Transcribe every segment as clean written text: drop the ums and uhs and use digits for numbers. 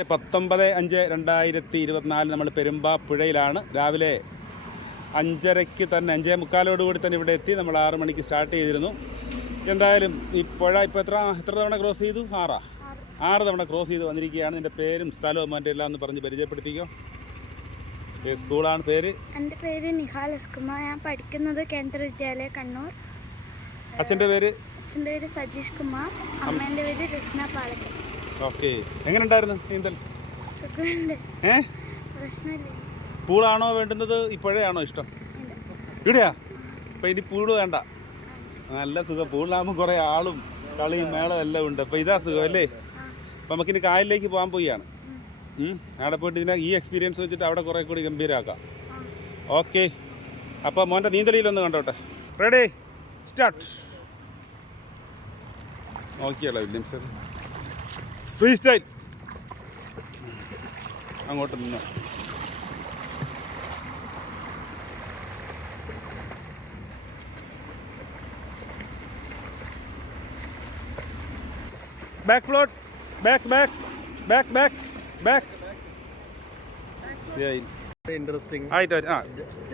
19/5/2024 നമ്മൾ പെരുമ്പാപ്പുഴയിലാണ്. രാവിലെ 5:30 തന്നെ 5:45 തന്നെ ഇവിടെ എത്തി. നമ്മൾ 6 മണിക്ക് സ്റ്റാർട്ട് ചെയ്തിരുന്നു. എന്തായാലും ഈ പുഴ ഇപ്പോൾ എത്ര തവണ ക്രോസ് ചെയ്തു? 6 തവണ ക്രോസ് ചെയ്ത് വന്നിരിക്കുകയാണ്. നിൻ്റെ പേരും സ്ഥലവും മറ്റേ എല്ലാം ഒന്ന് പറഞ്ഞ് പരിചയപ്പെടുത്തിക്കോ. സ്കൂളാണ് പേര്? എൻ്റെ പേര് നിഹാൽ എസ് കുമാർ. ഞാൻ പഠിക്കുന്നത് കേന്ദ്ര വിദ്യാലയ കണ്ണൂർ. അച്ഛൻ്റെ പേര്? അച്ഛൻ്റെ പേര് സജീഷ് കുമാർ. അമ്മേൻ്റെ പേര് രശ്ന പാലക്കൽ. ഓക്കെ, എങ്ങനെ ഉണ്ടായിരുന്നു നീന്തൽ? പ്രശ്നമില്ല. പൂളാണോ വേണ്ടുന്നത്, ഇപ്പോഴാണോ ഇഷ്ടം? ഇവിടെയാ? അപ്പം ഇനി പൂള് വേണ്ട, നല്ല സുഖം. പൂളിലാകുമ്പോൾ കുറേ ആളും കളിയും മേളം എല്ലാം ഉണ്ട്. അപ്പോൾ ഇതാ സുഖം അല്ലേ? അപ്പം നമുക്കിനി കായലിലേക്ക് പോകാൻ പോവുകയാണ്. അവിടെ പോയിട്ട് ഈ എക്സ്പീരിയൻസ് വെച്ചിട്ട് അവിടെ കുറേ കൂടി ഗംഭീരമാക്കാം. ഓക്കെ, അപ്പോൾ മോൻ്റെ നീന്തലിയിലൊന്ന് കണ്ടോട്ടെ. Ready, start. നോക്കിയാലോ വില്യംസ്, ഫ്രീ സ്റ്റൈൽ. അങ്ങോട്ട് നിന്ന് back float, back back back back back. Interesting, ആയിട്ട്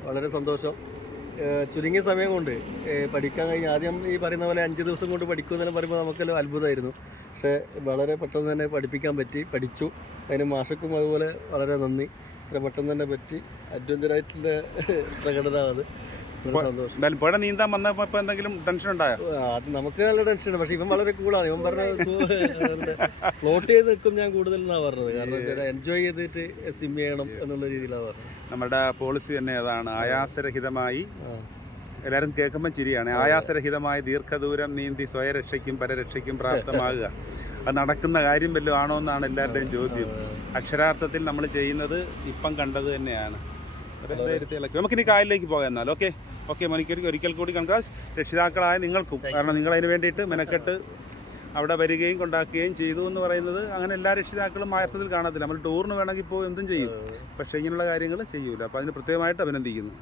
വളരെ സന്തോഷം. ചുരുങ്ങിയ സമയം കൊണ്ട് പഠിക്കാൻ കഴിഞ്ഞ, ആദ്യം ഈ പറയുന്ന പോലെ 5 ദിവസം കൊണ്ട് പഠിക്കുമെന്നെല്ലാം പറയുമ്പോൾ നമുക്കെല്ലാം അത്ഭുതമായിരുന്നു. പക്ഷേ വളരെ പെട്ടെന്ന് തന്നെ പഠിപ്പിക്കാൻ പറ്റി, പഠിച്ചു. അതിന് മാഷക്കും അതുപോലെ വളരെ നന്ദി. ഇത്ര പെട്ടെന്ന് തന്നെ പറ്റി. അഡ്വഞ്ചറായിട്ടുള്ള പ്രകടനമാണ് അത്. സന്തോഷം. പുഴ നീന്താൻ വന്നപ്പോൾ ഇപ്പോൾ എന്തെങ്കിലും ടെൻഷൻ ഉണ്ടായോ? അത് നമുക്ക് നല്ല ടെൻഷനുണ്ട്. പക്ഷേ ഇവൻ വളരെ കൂളാണ്. ഇവൻ പറഞ്ഞ ഫ്ലോട്ട് ചെയ്ത് നിൽക്കും ഞാൻ കൂടുതൽ എന്നാണ് പറഞ്ഞത്. കാരണം എൻജോയ് ചെയ്തിട്ട് സ്വിം ചെയ്യണം എന്നുള്ള രീതിയിലാണ് പറഞ്ഞത്. നമ്മുടെ പോളിസി തന്നെ അതാണ്, ആയാസരഹിതമായി. എല്ലാവരും കേൾക്കുമ്പോൾ ചിരിയാണ്. ആയാസരഹിതമായി ദീർഘദൂരം നീന്തി സ്വയരക്ഷയ്ക്കും പരരക്ഷയ്ക്കും പ്രാപ്തമാകുക. അത് നടക്കുന്ന കാര്യം വല്ലതും ആണോ എന്നാണ് എല്ലാവരുടെയും ചോദ്യം. അക്ഷരാർത്ഥത്തിൽ നമ്മൾ ചെയ്യുന്നത് ഇപ്പം കണ്ടത് തന്നെയാണ്. നമുക്കിനി കായലിലേക്ക് പോകാം എന്നാൽ. ഓക്കെ ഓക്കെ, മണിക്കൂർ ഒരിക്കൽ കൂടി കൺഗ്രാസ് രക്ഷിതാക്കളായ നിങ്ങൾക്കും. കാരണം നിങ്ങളതിന് വേണ്ടിയിട്ട് മെനക്കെട്ട് അവിടെ വരികയും കൊണ്ടാക്കുകയും ചെയ്തു എന്ന് പറയുന്നത് അങ്ങനെ എല്ലാ രക്ഷിതാക്കളും അർത്ഥത്തിൽ കാണത്തില്ല. നമ്മൾ ടൂറിന് വേണമെങ്കിൽ ഇപ്പോൾ എന്തും ചെയ്യും, പക്ഷേ ഇങ്ങനെയുള്ള കാര്യങ്ങൾ ചെയ്യൂല. അപ്പോൾ അതിന് പ്രത്യേകമായിട്ട് അഭിനന്ദിക്കുന്നു.